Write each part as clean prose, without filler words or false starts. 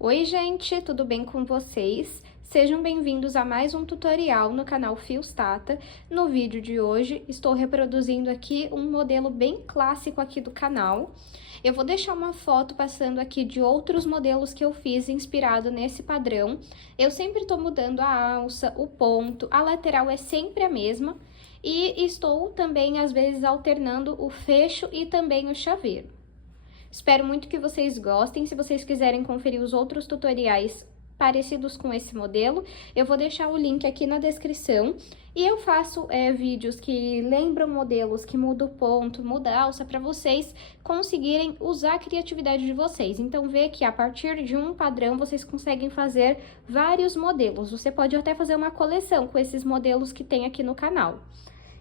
Oi gente, tudo bem com vocês? Sejam bem-vindos a mais um tutorial no canal Fios Tata. No vídeo de hoje, estou reproduzindo aqui um modelo bem clássico aqui do canal. Eu vou deixar uma foto passando aqui de outros modelos que eu fiz inspirado nesse padrão. Eu sempre estou mudando a alça, o ponto, a lateral é sempre a mesma. E estou também, às vezes, alternando o fecho e também o chaveiro. Espero muito que vocês gostem. Se vocês quiserem conferir os outros tutoriais parecidos com esse modelo, eu vou deixar o link aqui na descrição. E eu faço vídeos que lembram modelos, que mudam o ponto, muda a alça, para vocês conseguirem usar a criatividade de vocês. Então, vê que a partir de um padrão, vocês conseguem fazer vários modelos. Você pode até fazer uma coleção com esses modelos que tem aqui no canal.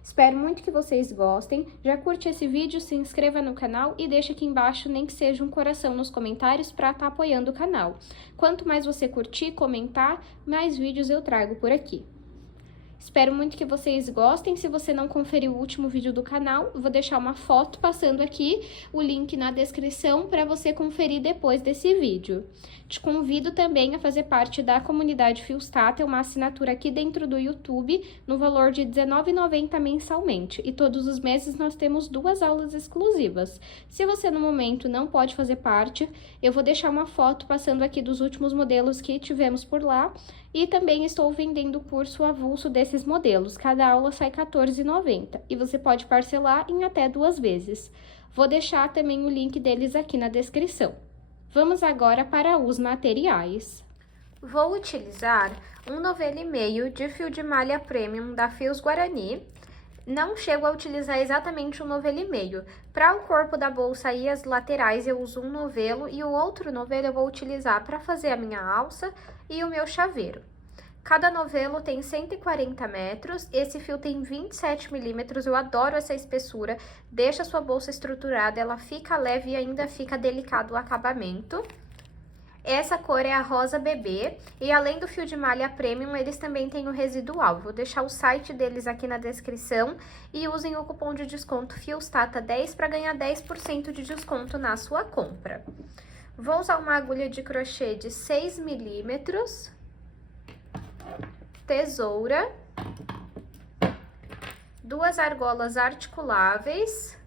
Espero muito que vocês gostem. Já curte esse vídeo, se inscreva no canal e deixa aqui embaixo, nem que seja um coração nos comentários para estar apoiando o canal. Quanto mais você curtir, comentar, mais vídeos eu trago por aqui. Espero muito que vocês gostem. Se você não conferiu o último vídeo do canal, eu vou deixar uma foto passando aqui, o link na descrição para você conferir depois desse vídeo. Te convido também a fazer parte da comunidade Fios Tata, é uma assinatura aqui dentro do YouTube, no valor de R$19,90 mensalmente. E todos os meses nós temos 2 aulas exclusivas. Se você no momento não pode fazer parte, eu vou deixar uma foto passando aqui dos últimos modelos que tivemos por lá. E também estou vendendo o curso avulso desses modelos. Cada aula sai R$14,90 e você pode parcelar em até 2 vezes. Vou deixar também o link deles aqui na descrição. Vamos agora para os materiais. Vou utilizar um 1,5 de fio de malha premium da Fios Guarani. Não chego a utilizar exatamente um 1,5. Para o corpo da bolsa e as laterais eu uso um novelo e o outro novelo eu vou utilizar para fazer a minha alça e o meu chaveiro. Cada novelo tem 140 metros, esse fio tem 27 milímetros, eu adoro essa espessura, deixa a sua bolsa estruturada, ela fica leve e ainda fica delicado o acabamento. Essa cor é a rosa bebê, e além do fio de malha premium, eles também têm o residual. Vou deixar o site deles aqui na descrição e usem o cupom de desconto FIOSTATA10 para ganhar 10% de desconto na sua compra. Vou usar uma agulha de crochê de 6 milímetros, tesoura, 2 argolas articuláveis,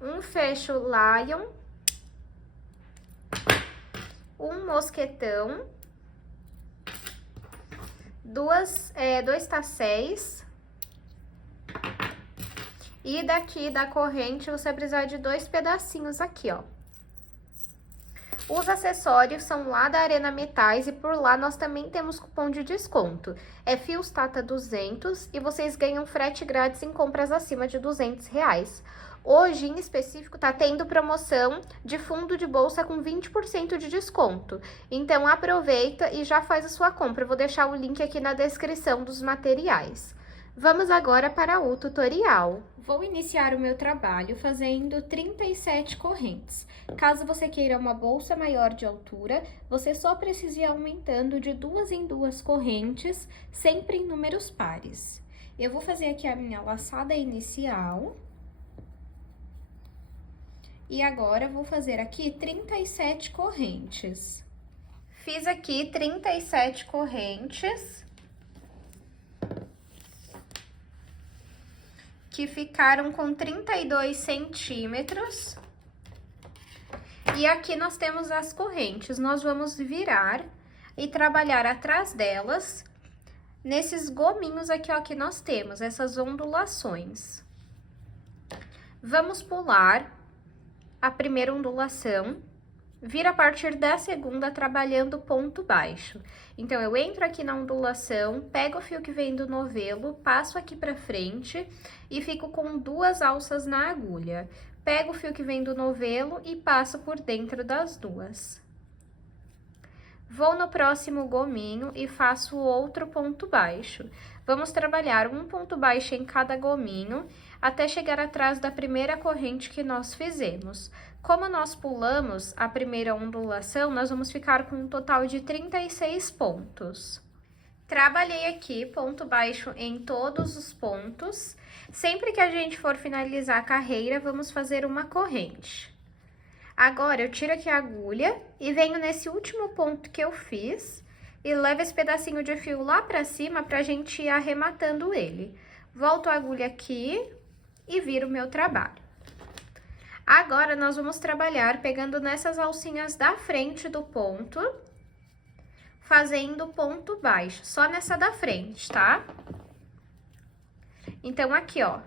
um fecho Lion, um mosquetão, dois tacéis, e daqui da corrente você vai precisar de 2 pedacinhos aqui, ó. Os acessórios são lá da Arena Metais e por lá nós também temos cupom de desconto. É Fios Tata 200 e vocês ganham frete grátis em compras acima de R$200. Hoje, em específico, tá tendo promoção de fundo de bolsa com 20% de desconto. Então, aproveita e já faz a sua compra. Eu vou deixar o link aqui na descrição dos materiais. Vamos agora para o tutorial. Vou iniciar o meu trabalho fazendo 37 correntes. Caso você queira uma bolsa maior de altura, você só precisa ir aumentando de 2 em 2 correntes, sempre em números pares. Eu vou fazer aqui a minha laçada inicial. E agora, vou fazer aqui 37 correntes. Fiz aqui 37 correntes, que ficaram com 32 centímetros. E aqui nós temos as correntes. Nós vamos virar e trabalhar atrás delas, nesses gominhos aqui, ó, que nós temos, essas ondulações. Vamos pular a primeira ondulação, vira a partir da segunda trabalhando ponto baixo. Então, eu entro aqui na ondulação, pego o fio que vem do novelo, passo aqui pra frente e fico com 2 alças na agulha. Pego o fio que vem do novelo e passo por dentro das 2. Vou no próximo gominho e faço outro ponto baixo. Vamos trabalhar um ponto baixo em cada gominho, até chegar atrás da primeira corrente que nós fizemos. Como nós pulamos a primeira ondulação, nós vamos ficar com um total de 36 pontos. Trabalhei aqui ponto baixo em todos os pontos. Sempre que a gente for finalizar a carreira, vamos fazer uma corrente. Agora, eu tiro aqui a agulha e venho nesse último ponto que eu fiz e levo esse pedacinho de fio lá pra cima pra gente ir arrematando ele. Volto a agulha aqui e viro o meu trabalho. Agora, nós vamos trabalhar pegando nessas alcinhas da frente do ponto, fazendo ponto baixo, só nessa da frente, tá? Então, aqui, ó,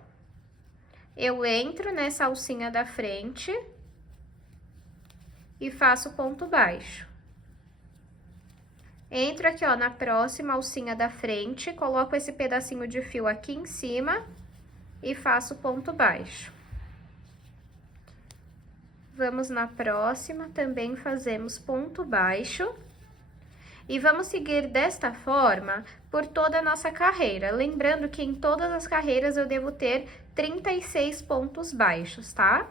eu entro nessa alcinha da frente e faço ponto baixo. Entro aqui, ó, na próxima alcinha da frente, coloco esse pedacinho de fio aqui em cima e faço ponto baixo. Vamos na próxima, também fazemos ponto baixo. E vamos seguir desta forma por toda a nossa carreira. Lembrando que em todas as carreiras eu devo ter 36 pontos baixos, tá?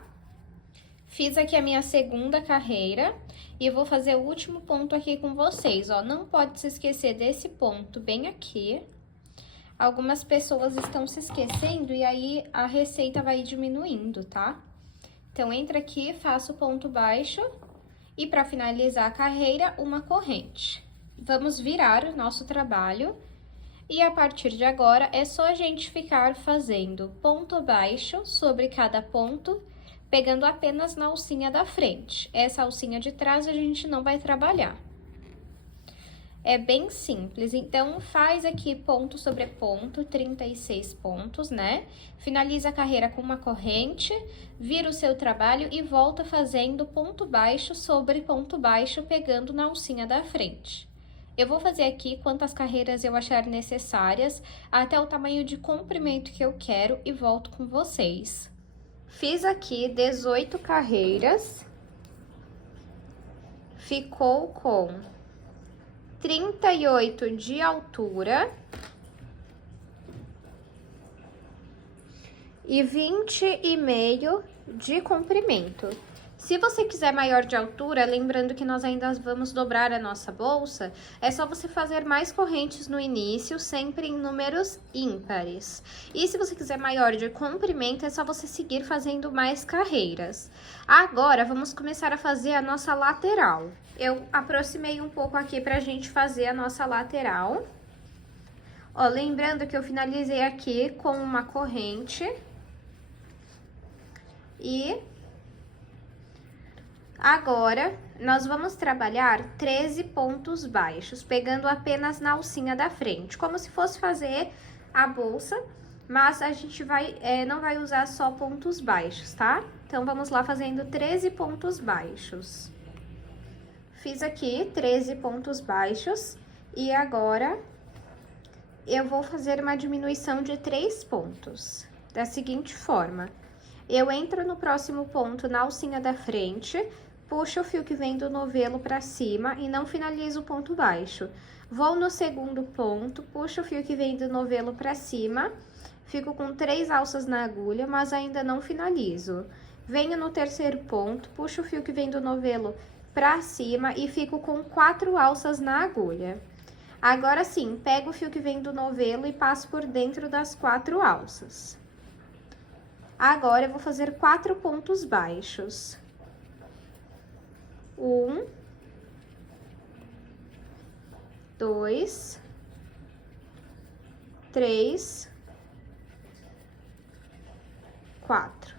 Fiz aqui a minha segunda carreira e vou fazer o último ponto aqui com vocês, ó. Não pode se esquecer desse ponto bem aqui. Algumas pessoas estão se esquecendo e aí a receita vai diminuindo, tá? Então, entra aqui, faço ponto baixo e para finalizar a carreira, uma corrente. Vamos virar o nosso trabalho e a partir de agora é só a gente ficar fazendo ponto baixo sobre cada ponto, pegando apenas na alcinha da frente. Essa alcinha de trás a gente não vai trabalhar. É bem simples, então faz aqui ponto sobre ponto, 36 pontos, né? Finaliza a carreira com uma corrente, vira o seu trabalho e volta fazendo ponto baixo sobre ponto baixo, pegando na alcinha da frente. Eu vou fazer aqui quantas carreiras eu achar necessárias, até o tamanho de comprimento que eu quero e volto com vocês. Fiz aqui 18 carreiras, ficou com 38 de altura e 20,5 de comprimento. Se você quiser maior de altura, lembrando que nós ainda vamos dobrar a nossa bolsa, é só você fazer mais correntes no início, sempre em números ímpares. E se você quiser maior de comprimento, é só você seguir fazendo mais carreiras. Agora, vamos começar a fazer a nossa lateral. Eu aproximei um pouco aqui pra gente fazer a nossa lateral. Ó, lembrando que eu finalizei aqui com uma corrente. E agora, nós vamos trabalhar 13 pontos baixos, pegando apenas na alcinha da frente, como se fosse fazer a bolsa, mas a gente não vai usar só pontos baixos, tá? Então, vamos lá fazendo 13 pontos baixos. Fiz aqui 13 pontos baixos e agora eu vou fazer uma diminuição de 3 pontos, da seguinte forma. Eu entro no próximo ponto na alcinha da frente, puxo o fio que vem do novelo para cima e não finalizo o ponto baixo. Vou no segundo ponto, puxo o fio que vem do novelo para cima, fico com 3 alças na agulha, mas ainda não finalizo. Venho no terceiro ponto, puxo o fio que vem do novelo para cima e fico com 4 alças na agulha. Agora sim, pego o fio que vem do novelo e passo por dentro das 4 alças. Agora, eu vou fazer 4 pontos baixos. 1, 2, 3, 4.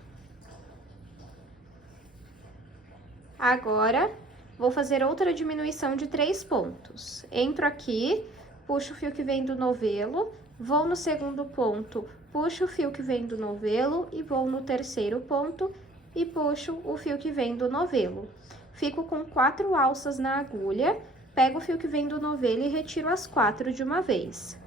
Agora, vou fazer outra diminuição de 3 pontos. Entro aqui, puxo o fio que vem do novelo, vou no segundo ponto, puxo o fio que vem do novelo e vou no terceiro ponto e puxo o fio que vem do novelo. Fico com 4 alças na agulha, pego o fio que vem do novelo e retiro as 4 de uma vez.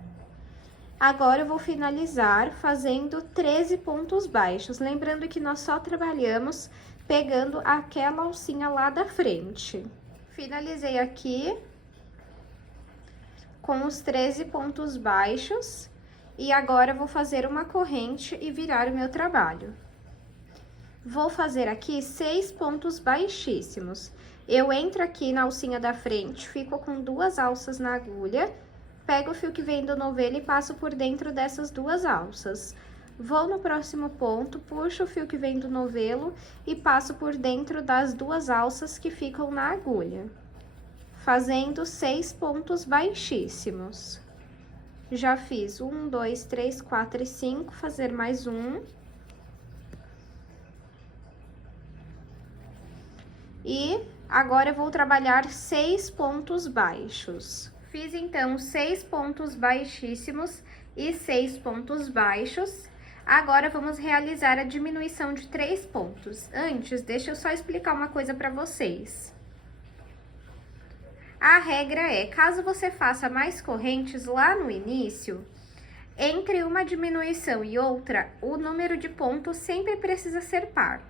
Agora, eu vou finalizar fazendo 13 pontos baixos, lembrando que nós só trabalhamos pegando aquela alcinha lá da frente. Finalizei aqui com os 13 pontos baixos e agora vou fazer uma corrente e virar o meu trabalho. Vou fazer aqui 6 pontos baixíssimos. Eu entro aqui na alcinha da frente, fico com 2 alças na agulha, pego o fio que vem do novelo e passo por dentro dessas 2 alças. Vou no próximo ponto, puxo o fio que vem do novelo e passo por dentro das 2 alças que ficam na agulha, fazendo 6 pontos baixíssimos. Já fiz 1, 2, 3, 4 e 5, fazer mais um. E agora eu vou trabalhar 6 pontos baixos. Fiz então 6 pontos baixíssimos e 6 pontos baixos. Agora vamos realizar a diminuição de 3 pontos. Antes, deixa eu só explicar uma coisa para vocês. A regra é, caso você faça mais correntes lá no início, entre uma diminuição e outra, o número de pontos sempre precisa ser par.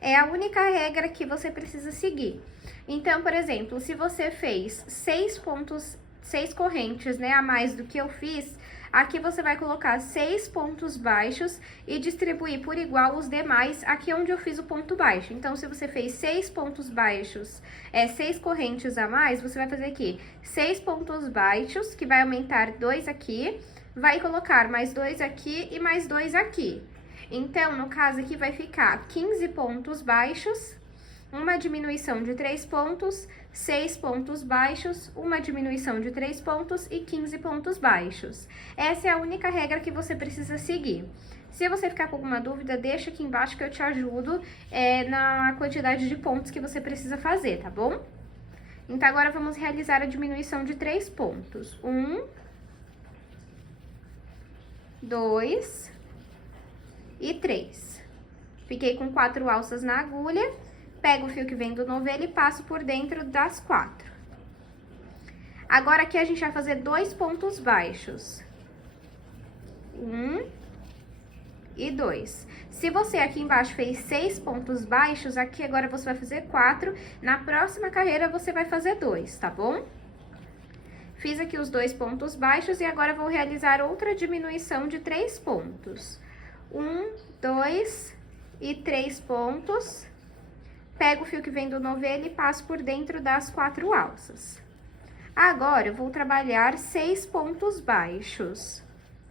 É a única regra que você precisa seguir. Então, por exemplo, se você fez 6 correntes, né, a mais do que eu fiz, aqui você vai colocar 6 pontos baixos e distribuir por igual os demais aqui onde eu fiz o ponto baixo. Então, se você fez 6 pontos baixos, 6 correntes a mais, você vai fazer aqui 6 pontos baixos, que vai aumentar 2 aqui, vai colocar mais 2 aqui e mais 2 aqui. Então, no caso aqui vai ficar 15 pontos baixos, uma diminuição de 3 pontos, 6 pontos baixos, uma diminuição de 3 pontos e 15 pontos baixos. Essa é a única regra que você precisa seguir. Se você ficar com alguma dúvida, deixa aqui embaixo que eu te ajudo na quantidade de pontos que você precisa fazer, tá bom? Então, agora vamos realizar a diminuição de 3 pontos. 1, 2 e 3. Fiquei com 4 alças na agulha. Pego o fio que vem do novelo e passo por dentro das 4. Agora, aqui a gente vai fazer 2 pontos baixos. 1 e 2. Se você aqui embaixo fez 6 pontos baixos, aqui agora você vai fazer 4. Na próxima carreira, você vai fazer 2, tá bom? Fiz aqui os 2 pontos baixos e agora vou realizar outra diminuição de 3 pontos. 1, 2 e 3 pontos. Pego o fio que vem do novelo e passo por dentro das 4 alças. Agora, eu vou trabalhar 6 pontos baixos.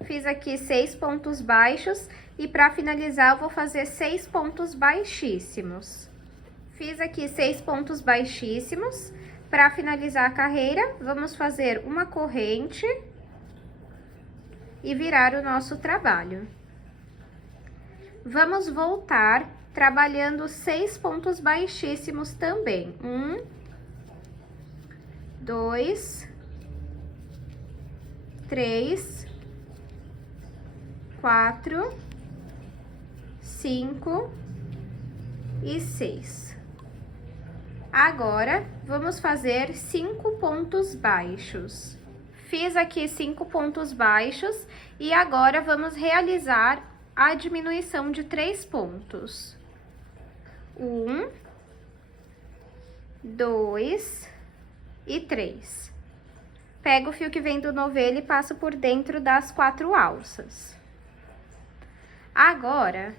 Fiz aqui 6 pontos baixos e para finalizar eu vou fazer 6 pontos baixíssimos. Fiz aqui 6 pontos baixíssimos. Para finalizar a carreira, vamos fazer uma corrente e virar o nosso trabalho. Vamos voltar trabalhando 6 pontos baixíssimos também. 1, 2, 3, 4, 5 e 6. Agora, vamos fazer 5 pontos baixos. Fiz aqui 5 pontos baixos e agora vamos realizar a diminuição de 3 pontos. 1, 2 e 3. Pego o fio que vem do novelo e passo por dentro das 4 alças. Agora,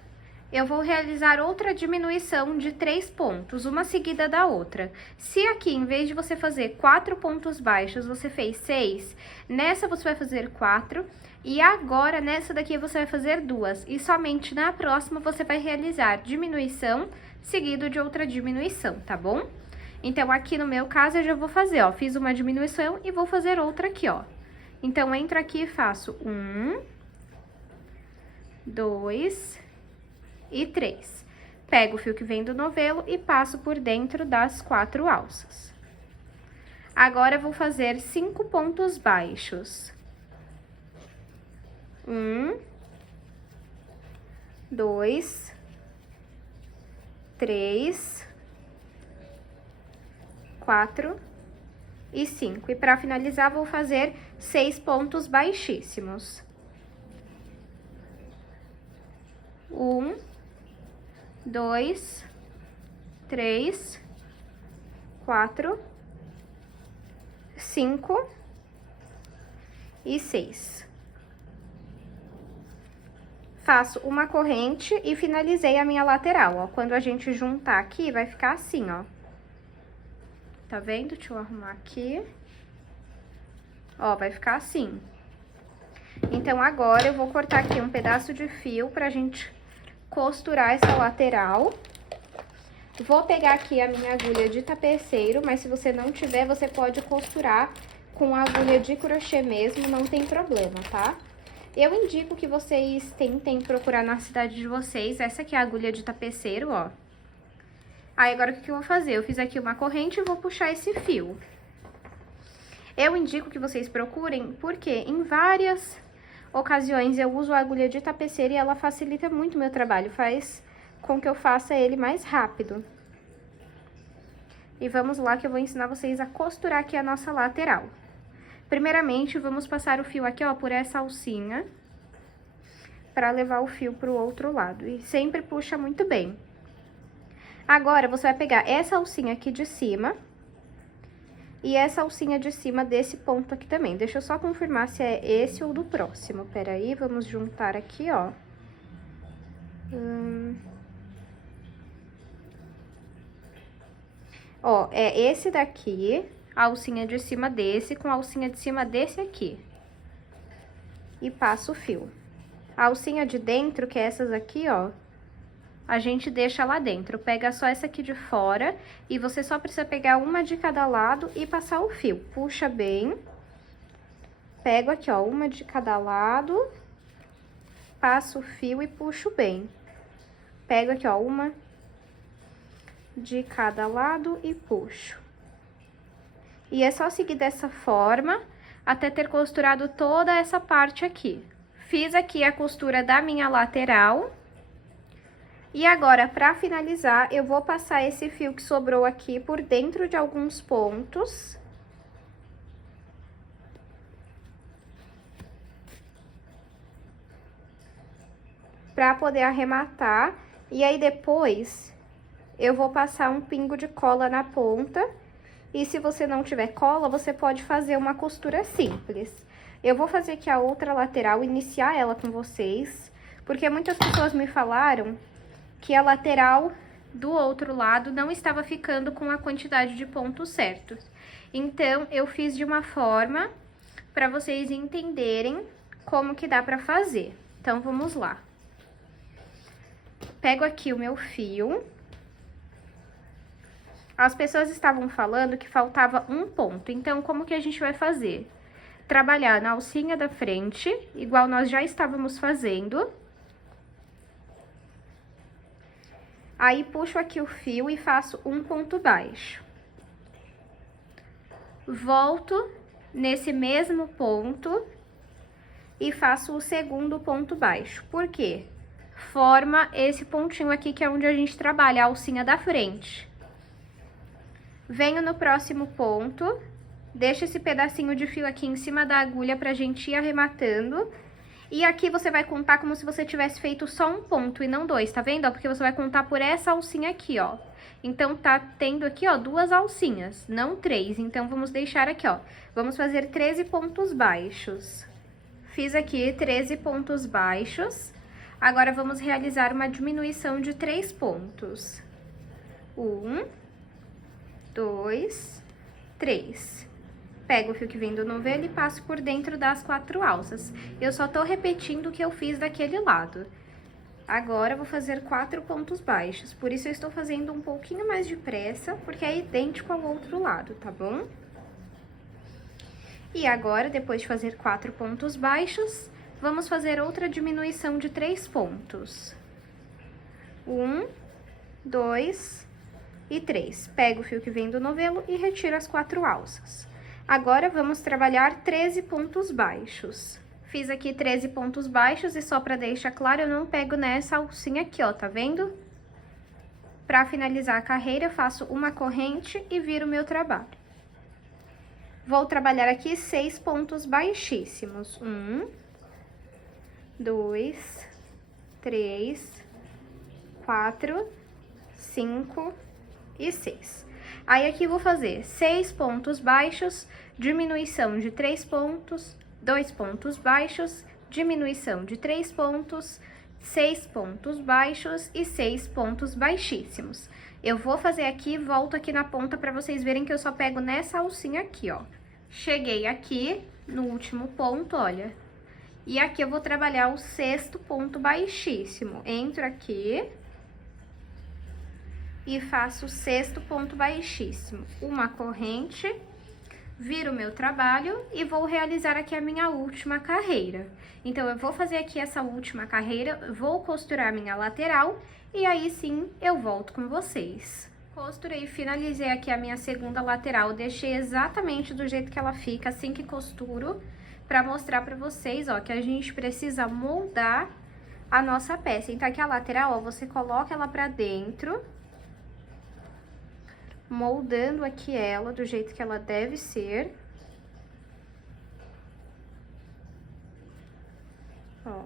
eu vou realizar outra diminuição de 3 pontos, uma seguida da outra. Se aqui, em vez de você fazer 4 pontos baixos, você fez 6, nessa você vai fazer 4, e agora, nessa daqui, você vai fazer 2, e somente na próxima você vai realizar diminuição, seguido de outra diminuição, tá bom? Então, aqui no meu caso, eu já vou fazer, ó, fiz uma diminuição e vou fazer outra aqui, ó. Então, entro aqui e faço 1, 2 e 3. Pego o fio que vem do novelo e passo por dentro das 4 alças. Agora, eu vou fazer 5 pontos baixos. 1, 2, 3, 4 e 5. E para finalizar, vou fazer 6 pontos baixíssimos. 1, 2, 3, 4, 5 e 6. Faço uma corrente e finalizei a minha lateral, ó. Quando a gente juntar aqui, vai ficar assim, ó. Tá vendo? Deixa eu arrumar aqui. Ó, vai ficar assim. Então, Então, agora eu vou cortar aqui um pedaço de fio pra gente costurar essa lateral. Vou pegar aqui a minha agulha de tapeceiro, mas se você não tiver, você pode costurar com a agulha de crochê mesmo, não tem problema, tá? Eu indico que vocês tentem procurar na cidade de vocês. Essa aqui é a agulha de tapeceiro, ó. Aí, agora o que eu vou fazer? Eu fiz aqui uma corrente e vou puxar esse fio. Eu indico que vocês procurem, porque em várias ocasiões eu uso a agulha de tapeceiro e ela facilita muito o meu trabalho, faz com que eu faça ele mais rápido. E vamos lá que eu vou ensinar vocês a costurar aqui a nossa lateral. Primeiramente, vamos passar o fio aqui, ó, por essa alcinha, para levar o fio pro outro lado. E sempre puxa muito bem. Agora, você vai pegar essa alcinha aqui de cima e essa alcinha de cima desse ponto aqui também. Deixa eu só confirmar se é esse ou do próximo. Peraí, vamos juntar aqui, ó. Ó, é esse daqui, a alcinha de cima desse, com a alcinha de cima desse aqui. E passo o fio. A alcinha de dentro, que é essas aqui, ó, a gente deixa lá dentro. Pega só essa aqui de fora e você só precisa pegar uma de cada lado e passar o fio. Puxa bem. Pego aqui, ó, uma de cada lado, passo o fio e puxo bem. Pego aqui, ó, uma de cada lado e puxo. E é só seguir dessa forma até ter costurado toda essa parte aqui. Fiz aqui a costura da minha lateral. E agora, pra finalizar, eu vou passar esse fio que sobrou aqui por dentro de alguns pontos. Pra poder arrematar. E aí, depois, eu vou passar um pingo de cola na ponta. E se você não tiver cola, você pode fazer uma costura simples. Eu vou fazer aqui a outra lateral, iniciar ela com vocês, porque muitas pessoas me falaram que a lateral do outro lado não estava ficando com a quantidade de pontos certos. Então, eu fiz de uma forma para vocês entenderem como que dá para fazer. Então, vamos lá. Pego aqui o meu fio. As pessoas estavam falando que faltava um ponto, então como que a gente vai fazer? Trabalhar na alcinha da frente, igual nós já estávamos fazendo. Aí, puxo aqui o fio e faço um ponto baixo. Volto nesse mesmo ponto e faço o segundo ponto baixo. Por quê? Forma esse pontinho aqui, que é onde a gente trabalha, a alcinha da frente. Venho no próximo ponto, deixo esse pedacinho de fio aqui em cima da agulha pra gente ir arrematando. E aqui você vai contar como se você tivesse feito só um ponto e não dois, tá vendo? Porque você vai contar por essa alcinha aqui, ó. Então, tá tendo aqui, ó, duas alcinhas, não três. Então, vamos deixar aqui, ó. Vamos fazer 13 pontos baixos. Fiz aqui 13 pontos baixos. Agora, vamos realizar uma diminuição de 3 pontos. 1, 2, 3. Pego o fio que vem do novelo e passo por dentro das 4 alças. Eu só tô repetindo o que eu fiz daquele lado. Agora, eu vou fazer 4 pontos baixos. Por isso, eu estou fazendo um pouquinho mais depressa, porque é idêntico ao outro lado, tá bom? E agora, depois de fazer 4 pontos baixos, vamos fazer outra diminuição de 3 pontos. 1, 2 e 3. Pego o fio que vem do novelo e retiro as 4 alças. Agora, vamos trabalhar 13 pontos baixos. Fiz aqui 13 pontos baixos e só pra deixar claro, eu não pego nessa alcinha aqui, ó, tá vendo? Pra finalizar a carreira, eu faço uma corrente e viro o meu trabalho. Vou trabalhar aqui 6 pontos baixíssimos. 1, 2, 3, 4, 5 e 6. Aí, aqui, vou fazer 6 pontos baixos, diminuição de 3 pontos, 2 pontos baixos, diminuição de 3 pontos, 6 pontos baixos e 6 pontos baixíssimos. Eu vou fazer aqui, volto aqui na ponta pra vocês verem que eu só pego nessa alcinha aqui, ó. Cheguei aqui no último ponto, olha. E aqui eu vou trabalhar o 6º ponto baixíssimo. Entro aqui e faço o 6º ponto baixíssimo. Uma corrente, viro o meu trabalho e vou realizar aqui a minha última carreira. Então, eu vou fazer aqui essa última carreira, vou costurar a minha lateral e aí sim eu volto com vocês. Costurei e finalizei aqui a minha segunda lateral, deixei exatamente do jeito que ela fica assim que costuro, pra mostrar pra vocês, ó, que a gente precisa moldar a nossa peça. Então, aqui a lateral, ó, você coloca ela pra dentro, moldando aqui ela do jeito que ela deve ser. Ó.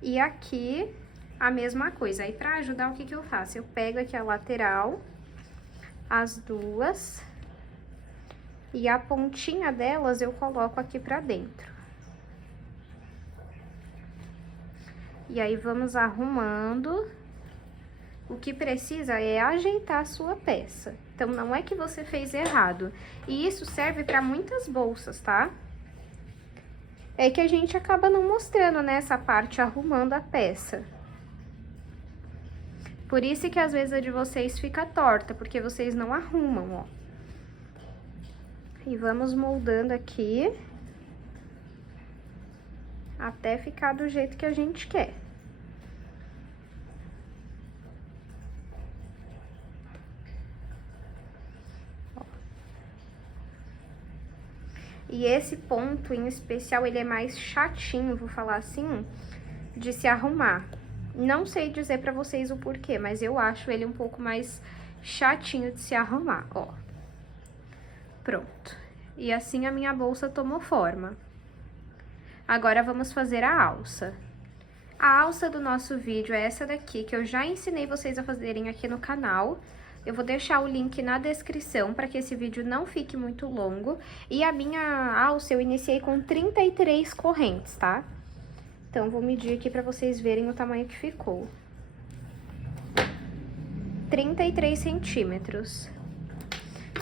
E aqui, a mesma coisa. Aí, pra ajudar, o que que eu faço? Eu pego aqui a lateral, as duas, e a pontinha delas eu coloco aqui pra dentro. E aí, vamos arrumando. O que precisa é ajeitar a sua peça. Então, não é que você fez errado. E isso serve pra muitas bolsas, tá? É que a gente acaba não mostrando, né, essa parte arrumando a peça. Por isso que às vezes a de vocês fica torta, porque vocês não arrumam, ó. E vamos moldando aqui até ficar do jeito que a gente quer. Ó. E esse ponto em especial, ele é mais chatinho, vou falar assim, de se arrumar. Não sei dizer pra vocês o porquê, mas eu acho ele um pouco mais chatinho de se arrumar, ó. Pronto. E assim a minha bolsa tomou forma. Agora, vamos fazer a alça. A alça do nosso vídeo é essa daqui, que eu já ensinei vocês a fazerem aqui no canal. Eu vou deixar o link na descrição para que esse vídeo não fique muito longo. E a minha alça eu iniciei com 33 correntes, tá? Então, vou medir aqui para vocês verem o tamanho que ficou. 33 centímetros.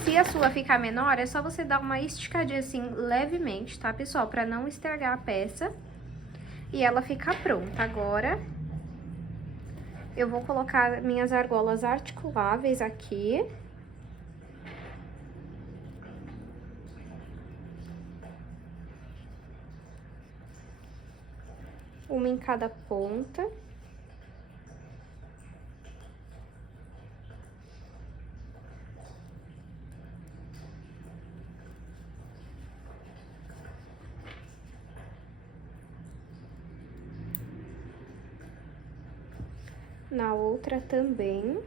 Se a sua ficar menor, é só você dar uma esticadinha assim, levemente, tá, pessoal? Pra não estragar a peça. E ela fica pronta. Agora, eu vou colocar minhas argolas articuláveis aqui. Uma em cada ponta. Na outra também.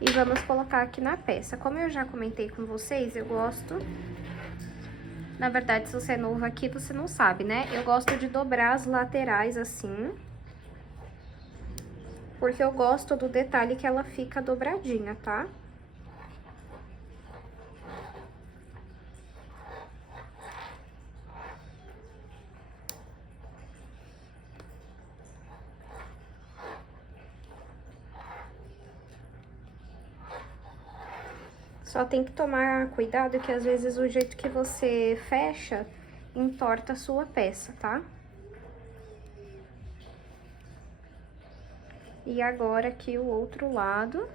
E vamos colocar aqui na peça. Como eu já comentei com vocês, eu gosto... Na verdade, se você é novo aqui, você não sabe, né? Eu gosto de dobrar as laterais assim. Porque eu gosto do detalhe que ela fica dobradinha, tá? Só tem que tomar cuidado que às vezes o jeito que você fecha entorta a sua peça, tá? E agora aqui o outro lado.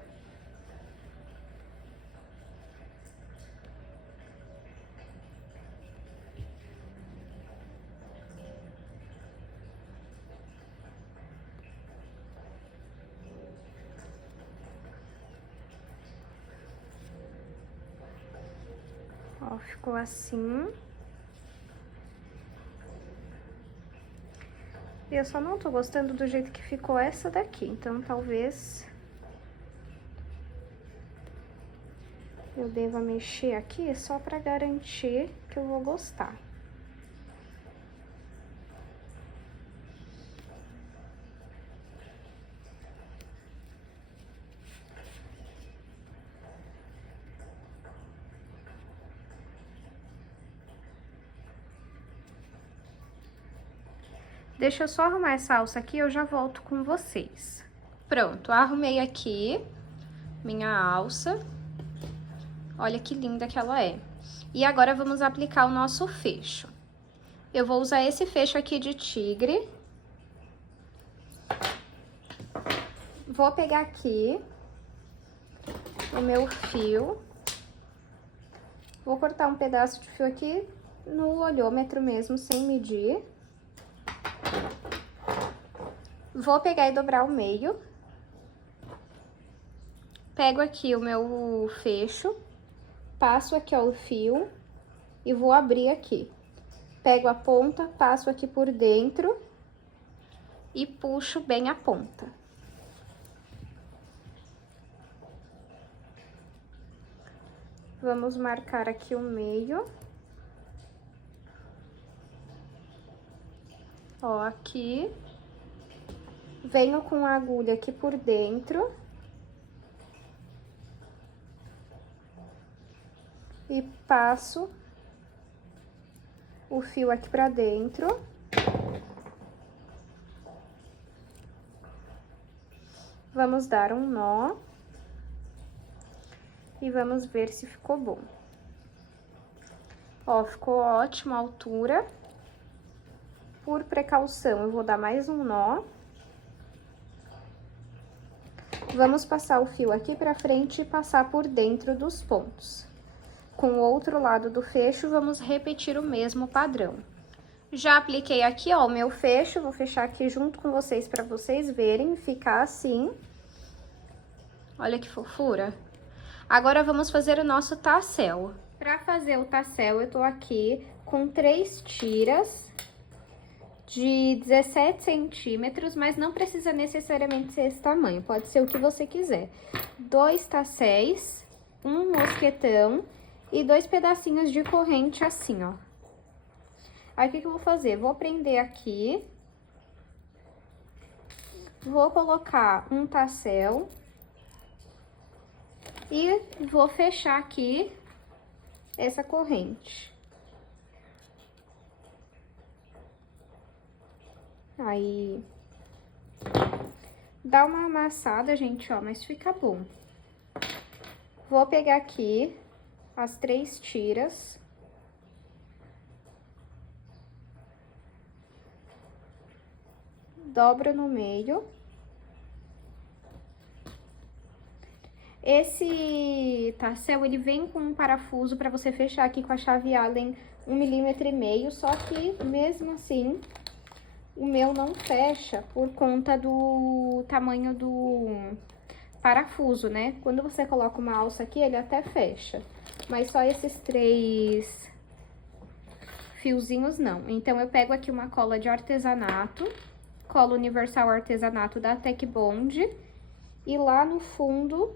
Ó, ficou assim. Eu só não tô gostando do jeito que ficou essa daqui, então talvez eu deva mexer aqui só pra garantir que eu vou gostar. Deixa eu só arrumar essa alça aqui e eu já volto com vocês. Pronto, arrumei aqui minha alça. Olha que linda que ela é. E agora vamos aplicar o nosso fecho. Eu vou usar esse fecho aqui de tigre. Vou pegar aqui o meu fio. Vou cortar um pedaço de fio aqui no olhômetro mesmo, sem medir. Vou pegar e dobrar o meio. Pego aqui o meu fecho, passo aqui, ó, o fio e vou abrir aqui. Pego a ponta, passo aqui por dentro e puxo bem a ponta. Vamos marcar aqui o meio. Ó, aqui. Venho com a agulha aqui por dentro. E passo o fio aqui pra dentro. Vamos dar um nó. E vamos ver se ficou bom. Ó, ficou ótima a altura. Por precaução, eu vou dar mais um nó. Vamos passar o fio aqui pra frente e passar por dentro dos pontos. Com o outro lado do fecho, vamos repetir o mesmo padrão. Já apliquei aqui, ó, o meu fecho, vou fechar aqui junto com vocês pra vocês verem, ficar assim. Olha que fofura. Agora, vamos fazer o nosso tassel. Pra fazer o tassel, eu tô aqui com 3 tiras de 17 centímetros, mas não precisa necessariamente ser esse tamanho, pode ser o que você quiser. 2 tasséis, um mosquetão e 2 pedacinhos de corrente assim, ó. Aí, o que que eu vou fazer? Vou prender aqui, vou colocar um tassel e vou fechar aqui essa corrente. Aí, dá uma amassada, gente, ó, mas fica bom. Vou pegar aqui as 3 tiras. Dobro no meio. Esse tassel, ele vem com um parafuso para você fechar aqui com a chave Allen 1,5 mm, só que mesmo assim, o meu não fecha por conta do tamanho do parafuso, né? Quando você coloca uma alça aqui, ele até fecha, mas só esses 3 fiozinhos não. Então, eu pego aqui uma cola de artesanato, cola universal artesanato da Tech Bond, e lá no fundo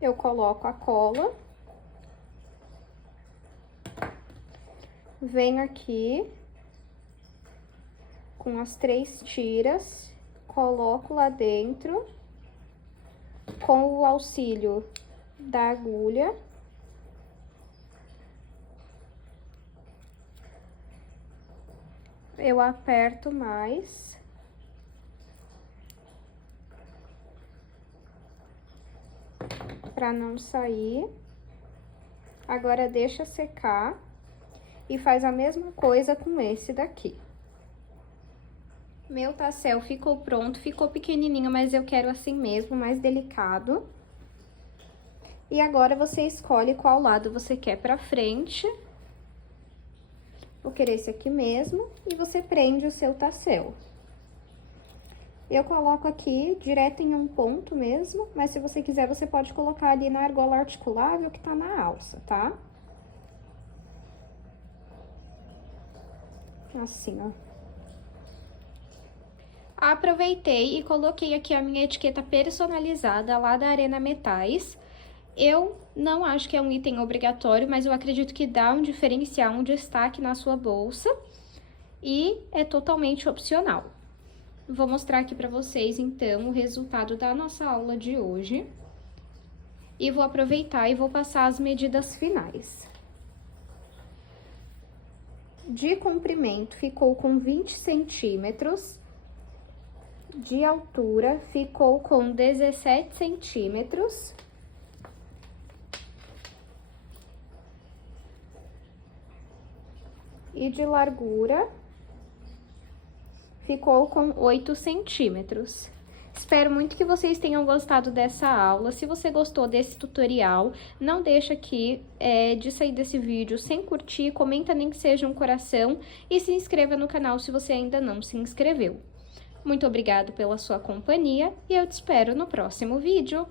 eu coloco a cola, venho aqui com as 3 tiras, coloco lá dentro, com o auxílio da agulha, eu aperto mais. Pra não sair. Agora, deixa secar e faz a mesma coisa com esse daqui. Meu tassel ficou pronto, ficou pequenininho, mas eu quero assim mesmo, mais delicado. E agora, você escolhe qual lado você quer pra frente. Vou querer esse aqui mesmo, e você prende o seu tassel. Eu coloco aqui direto em um ponto mesmo, mas se você quiser, você pode colocar ali na argola articulável que tá na alça, tá? Assim, ó. Aproveitei e coloquei aqui a minha etiqueta personalizada lá da Arena Metais. Eu não acho que é um item obrigatório, mas eu acredito que dá um diferencial, um destaque na sua bolsa. E é totalmente opcional. Vou mostrar aqui pra vocês, então, o resultado da nossa aula de hoje. E vou aproveitar e vou passar as medidas finais. De comprimento, ficou com 20 centímetros. de altura ficou com 17 centímetros. E de largura ficou com 8 centímetros. Espero muito que vocês tenham gostado dessa aula. Se você gostou desse tutorial, não deixa aqui de sair desse vídeo sem curtir, comenta nem que seja um coração e se inscreva no canal se você ainda não se inscreveu. Muito obrigado pela sua companhia e eu te espero no próximo vídeo.